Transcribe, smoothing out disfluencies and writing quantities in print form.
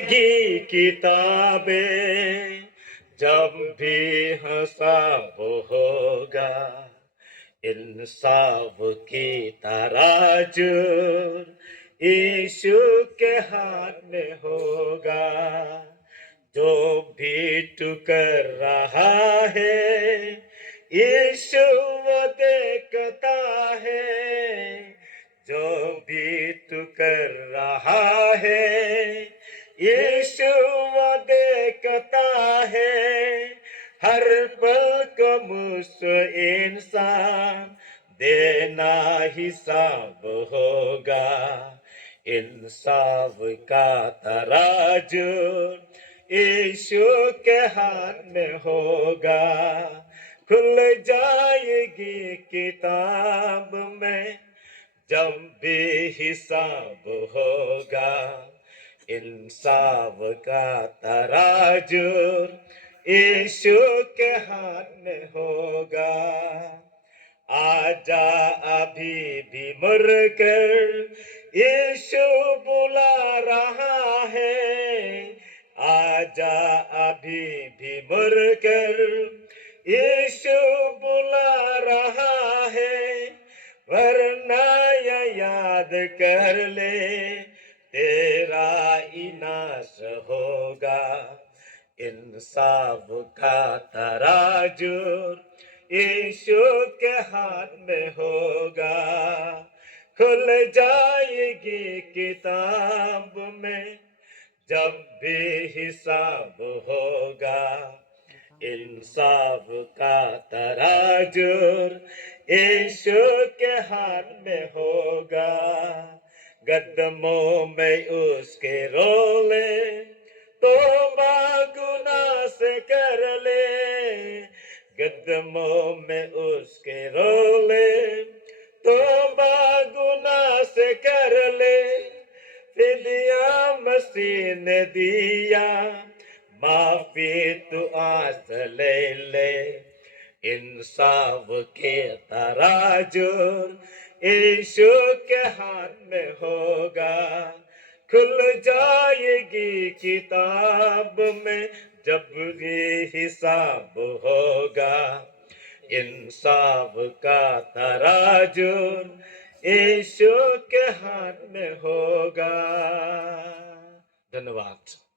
की किताबें जब भी हिसाब होगा, इंसाफ की तराजू यीशु के हाथ में होगा। जो भी टुकर रहा है, यीशु वो देखता है। जो भी टुकर रहा है, यीशु वो देखता है। हर पल को मुझसे इंसान देना हिसाब होगा। इंसाफ का तराजू यीशु के हाथ में होगा। खुल जाएगी किताब में जब भी हिसाब होगा। इंसाफ का तराजू यीशु के हाथ में होगा। आजा अभी भी मुड़कर यीशु बुला रहा है। आजा अभी भी मुड़कर यीशु बुला रहा है। वरना याद कर ले तेरा इनाश होगा। इंसाफ का तराजू यीशु के हाथ में होगा। खुल जाएगी किताब में जब भी हिसाब होगा। इंसाफ का तराजू यीशु के हाथ में होगा। कदमों में उसके रोले तौबा गुनाह से कर ले। कदमों में उसके रोले तौबा गुनाह से कर ले। फिदिया मसीह ने दिया, माफी तू आस ले ले। इंसाफ के तराजू यीशु के हाथ में होगा। खुल जाएगी किताब में जब भी हिसाब होगा। इंसाफ का तराजू यीशु के हाथ में होगा। धन्यवाद।